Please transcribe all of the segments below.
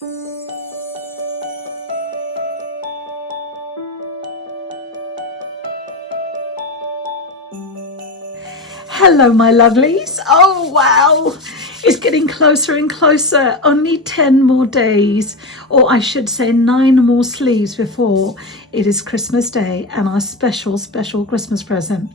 Hello, my lovelies. Oh, wow. It's getting closer and closer. Only 10 more days, or I should say 9 more sleeves before it is Christmas Day and our special Christmas present.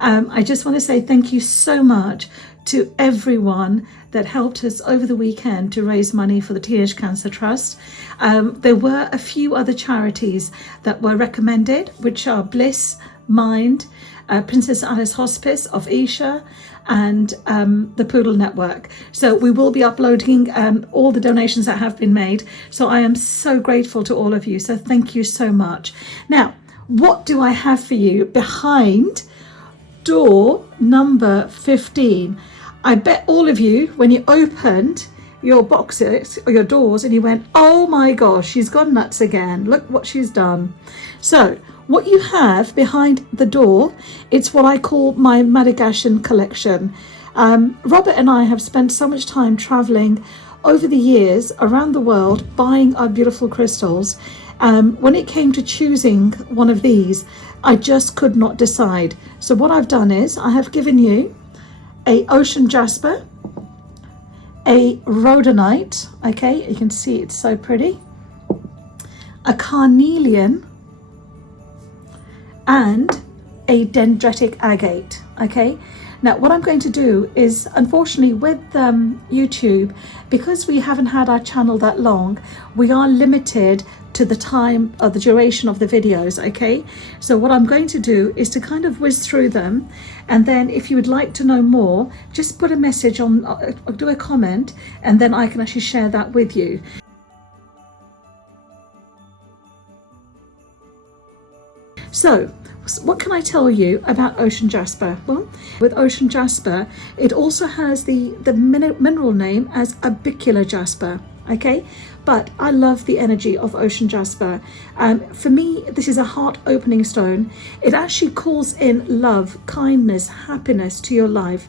I just want to say thank you so much to everyone that helped us over the weekend to raise money for the Teenage Cancer Trust. There were a few other charities that were recommended, which are Bliss, Mind, Princess Alice Hospice of Isha, and the Poodle Network. So we will be uploading all the donations that have been made. So I am so grateful to all of you. So thank you so much. Now, what do I have for you behind door number 15? I bet all of you, when you opened your boxes or your doors and you went, oh my gosh, she's gone nuts again. Look what she's done. So what you have behind the door, it's what I call my Madagascan collection. Robert and I have spent so much time traveling over the years around the world buying our beautiful crystals. When it came to choosing one of these, I just could not decide. So what I've done is I have given you a Ocean Jasper, a Rhodonite, okay, you can see it's so pretty, a Carnelian, and a Dendritic Agate. Okay, now what I'm going to do is, unfortunately with YouTube, because we haven't had our channel that long, we are limited to the time or the duration of the videos. Okay, so what I'm going to do is to kind of whiz through them, and then if you would like to know more, just put a message on, do a comment, and then I can actually share that with you. So what can I tell you about Ocean Jasper? Well, with Ocean Jasper, it also has the mineral name as Abicular Jasper. Okay, but I love the energy of Ocean Jasper. For me, this is a heart-opening stone. It actually calls in love, kindness, happiness to your life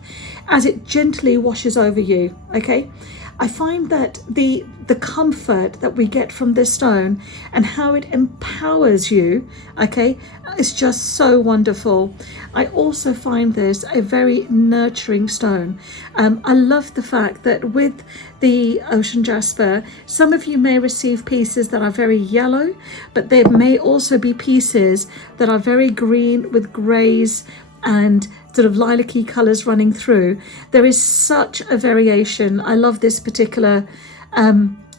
as it gently washes over you. Okay, I find that the comfort that we get from this stone and how it empowers you, okay, is just so wonderful. I also find this a very nurturing stone. I love the fact that with the Ocean Jasper, some of you may receive pieces that are very yellow, but there may also be pieces that are very green with greys and sort of lilac-y colours running through. There is such a variation. I love this particular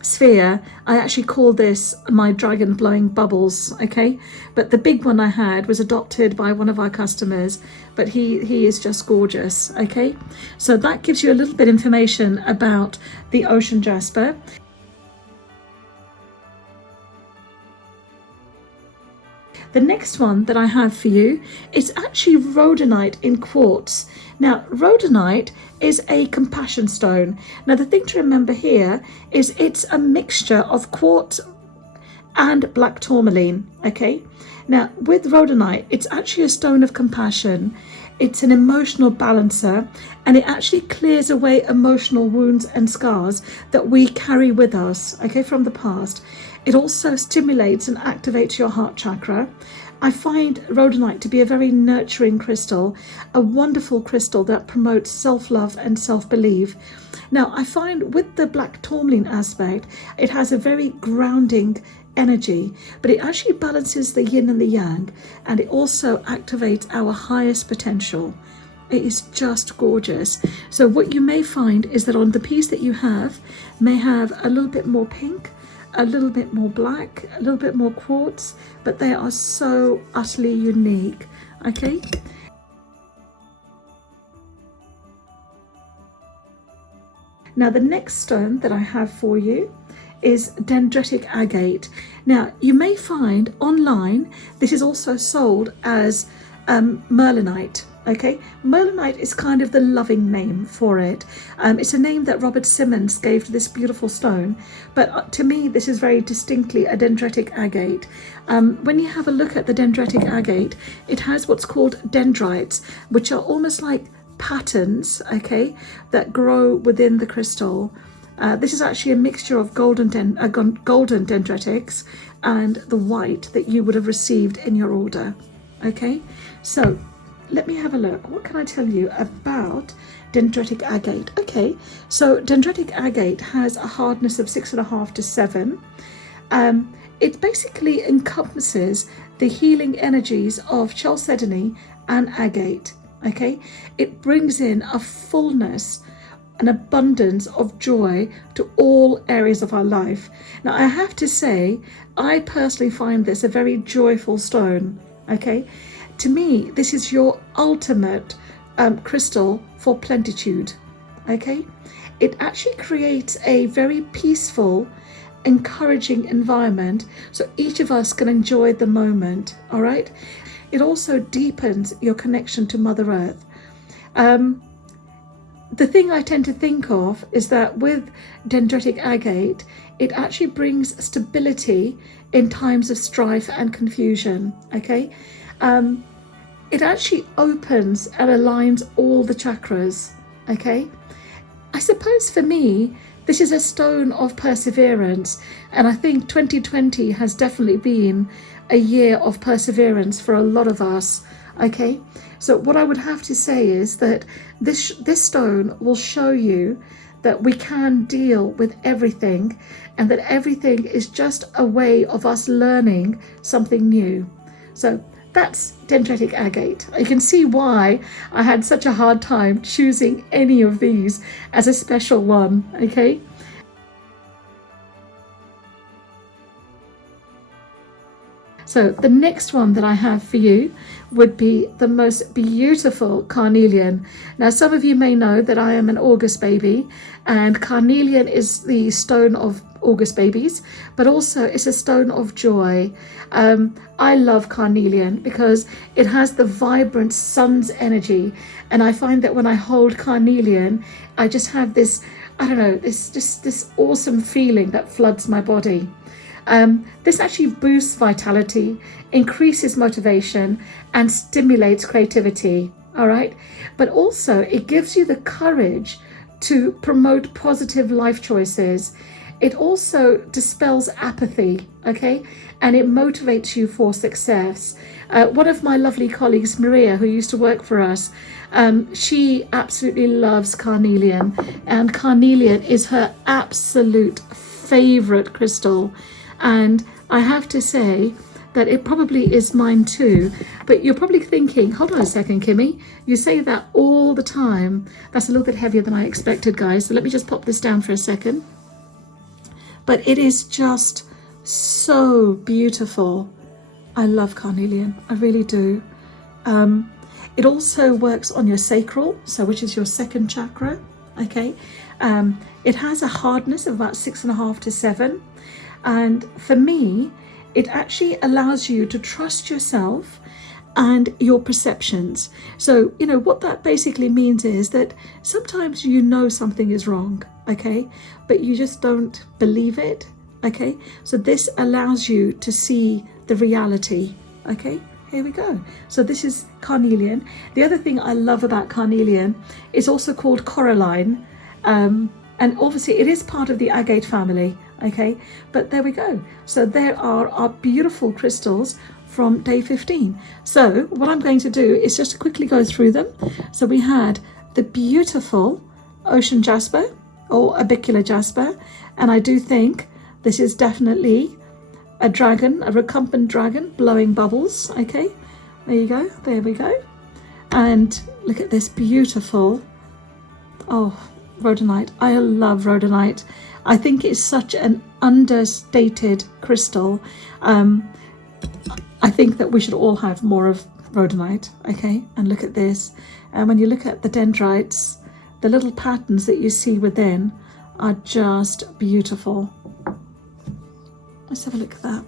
sphere. I actually call this my dragon blowing bubbles. Okay, but the big one I had was adopted by one of our customers, but he is just gorgeous. Okay, so that gives you a little bit of information about the Ocean Jasper. The next one that I have for you is actually Rhodonite in quartz. Now, Rhodonite is a compassion stone. Now, the thing to remember here is it's a mixture of quartz and black tourmaline, okay? Now, with Rhodonite, it's actually a stone of compassion. It's an emotional balancer, and it actually clears away emotional wounds and scars that we carry with us, okay, from the past. It also stimulates and activates your heart chakra. I find Rhodonite to be a very nurturing crystal, a wonderful crystal that promotes self-love and self-belief. Now, I find with the black tourmaline aspect, it has a very grounding energy, but it actually balances the yin and the yang, and it also activates our highest potential. It is just gorgeous. So what you may find is that on the piece that you have may have a little bit more pink, a little bit more black, a little bit more quartz, but they are so utterly unique. Okay, now the next stone that I have for you is Dendritic Agate. Now, you may find online this is also sold as Merlinite. Okay, Merlinite is kind of the loving name for it. It's a name that Robert Simmons gave to this beautiful stone, but to me this is very distinctly a Dendritic Agate. When you have a look at the Dendritic Agate, it has what's called dendrites, which are almost like patterns, okay, that grow within the crystal. This is actually a mixture of golden dendritics and the white that you would have received in your order. Okay, so let me have a look. What can I tell you about dendritic agate? Okay, so dendritic agate has a hardness of 6.5 to 7. It basically encompasses the healing energies of chalcedony and agate. Okay, it brings in a fullness, an abundance of joy to all areas of our life. Now, I have to say, I personally find this a very joyful stone. Okay, to me, this is your ultimate crystal for plenitude. Okay, it actually creates a very peaceful, encouraging environment so each of us can enjoy the moment. All right, it also deepens your connection to Mother Earth. The thing I tend to think of is that with dendritic agate, it actually brings stability in times of strife and confusion. Okay, it actually opens and aligns all the chakras. Okay, I suppose for me, this is a stone of perseverance, and I think 2020 has definitely been a year of perseverance for a lot of us. Okay, so what I would have to say is that this stone will show you that we can deal with everything, and that everything is just a way of us learning something new. So that's dendritic agate. You can see why I had such a hard time choosing any of these as a special one. Okay, so the next one that I have for you would be the most beautiful carnelian. Now, some of you may know that I am an August baby, and carnelian is the stone of August babies, but also it's a stone of joy. I love carnelian because it has the vibrant sun's energy, and I find that when I hold carnelian, I just have this, I don't know, this awesome feeling that floods my body. This actually boosts vitality, increases motivation, and stimulates creativity. All right, but also it gives you the courage to promote positive life choices. It also dispels apathy, okay, and it motivates you for success. One of my lovely colleagues, Maria, who used to work for us, she absolutely loves carnelian, and carnelian is her absolute favorite crystal. And I have to say that it probably is mine too. But you're probably thinking, hold on a second, Kimmy, you say that all the time. That's a little bit heavier than I expected, guys. So let me just pop this down for a second. But it is just so beautiful. I love carnelian, I really do. It also works on your sacral, so which is your second chakra. Okay, it has a hardness of about 6.5 to 7. And for me, it actually allows you to trust yourself and your perceptions. So, you know, what that basically means is that sometimes you know something is wrong, okay, but you just don't believe it, okay? So this allows you to see the reality, okay? Here we go. So this is carnelian. The other thing I love about carnelian is also called coralline. And obviously it is part of the agate family, okay? But there we go. So there are our beautiful crystals from day 15. So what I'm going to do is just to quickly go through them. So we had the beautiful Ocean Jasper or Orbicular Jasper. And I do think this is definitely a dragon, a recumbent dragon blowing bubbles, okay? There you go, there we go. And look at this beautiful, oh, Rhodonite. I love Rhodonite. I think it's such an understated crystal. I think that we should all have more of Rhodonite, okay? And look at this. And when you look at the dendrites, the little patterns that you see within are just beautiful. Let's have a look at that.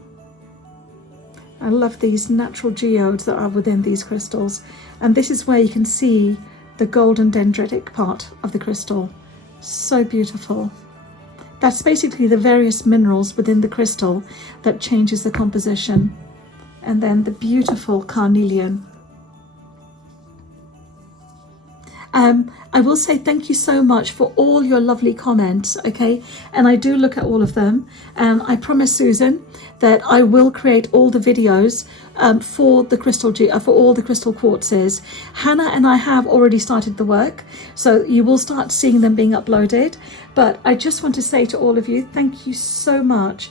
I love these natural geodes that are within these crystals. And this is where you can see the golden dendritic part of the crystal. So beautiful. That's basically the various minerals within the crystal that changes the composition. And then the beautiful carnelian. I will say thank you so much for all your lovely comments, okay? And I do look at all of them. And I promise, Susan, that I will create all the videos for the for all the crystal quartzes. Hannah and I have already started the work, so you will start seeing them being uploaded. But I just want to say to all of you, thank you so much.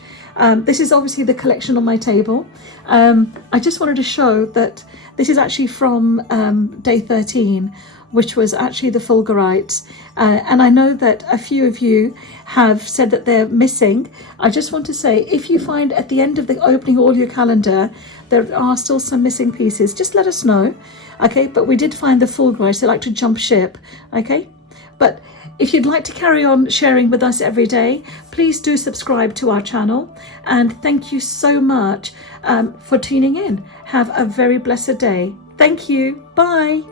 This is obviously the collection on my table. I just wanted to show that this is actually from day 13, which was actually the fulgurites. And I know that a few of you have said that they're missing. I just want to say, if you find at the end of the opening all your calendar, there are still some missing pieces, just let us know, okay? But we did find the fulgurites. They like to jump ship, okay? But if you'd like to carry on sharing with us every day, please do subscribe to our channel. And thank you so much for tuning in. Have a very blessed day. Thank you. Bye.